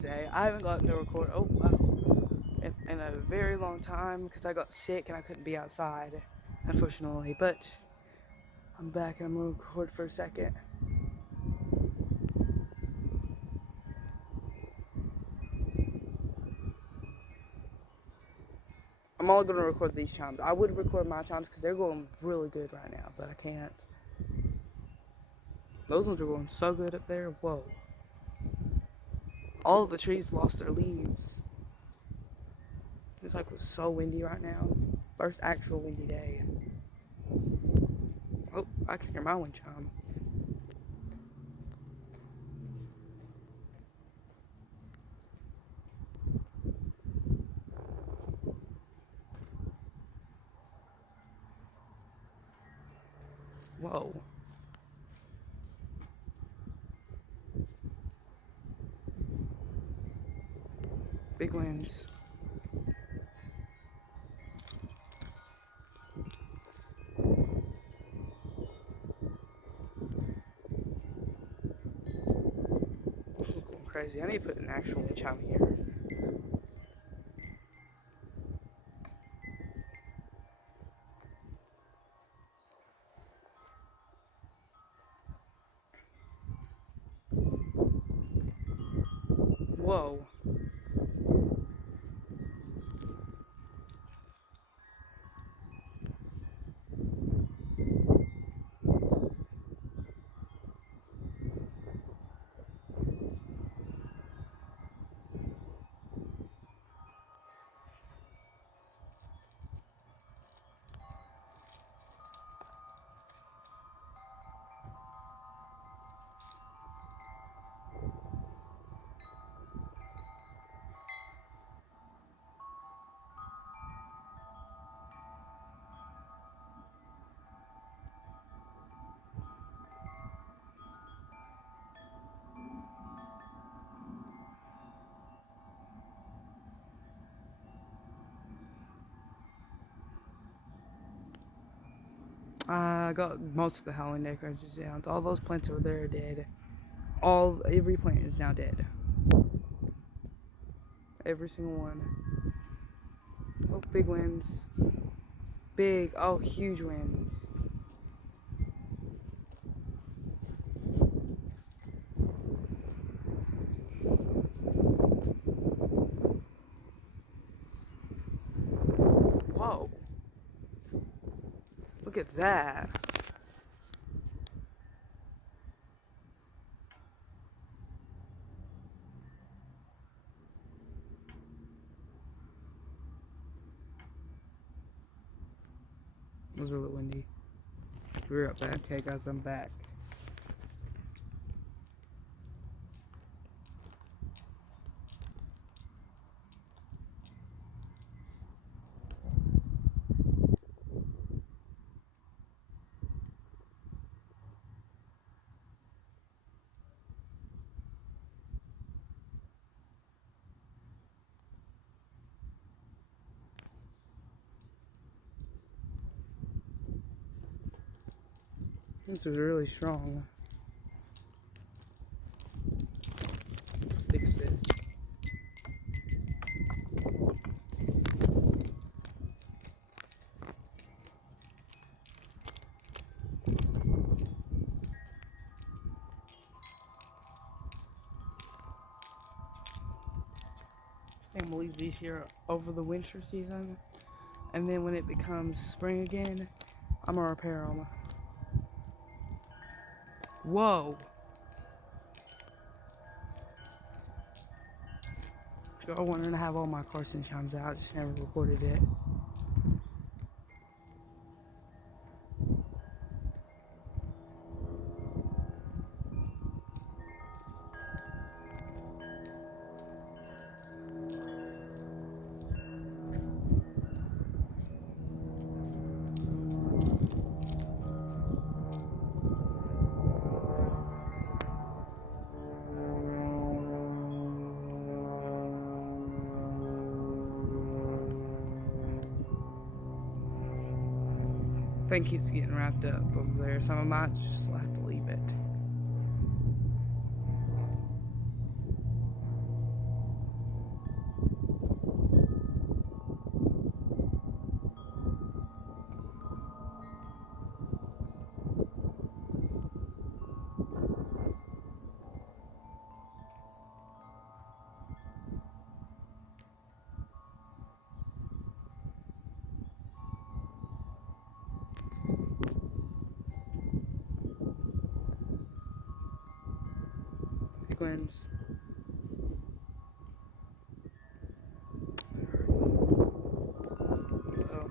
Today I haven't gotten to record in a very long time because I got sick and I couldn't be outside, unfortunately. But I'm back and I'm gonna record for a second. I'm only gonna record these chimes. I would record my chimes because they're going really good right now, but I can't. Those ones are going so good up there. Whoa! All of the trees lost their leaves. It's like was so windy right now. First actual windy day. Oh, I can hear my wind chime. Whoa. Big winds. This is going crazy. I need to put an actual wind chime here. Whoa. I got most of the Halloween decorations down. All those plants over there are dead. Every plant is now dead. Every single one. Oh, big winds. Huge winds. Whoa. Look at that. It was really windy. We're up back. Okay, guys, I'm back. This was really strong. Fix this. I think we'll leave these here over the winter season. And then when it becomes spring again, I'm gonna repair them. Whoa. I wanted to have all my Carson chimes out, just never recorded it. I think he's getting wrapped up over there, so I might just have to leave it. twins. Oh.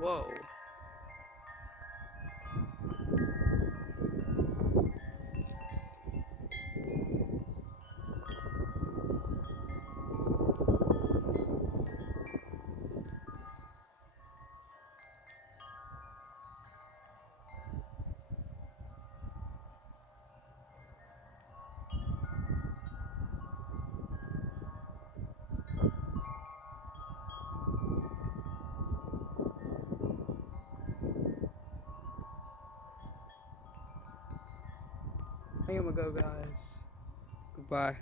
Whoa. I think I'm gonna go, guys. Goodbye.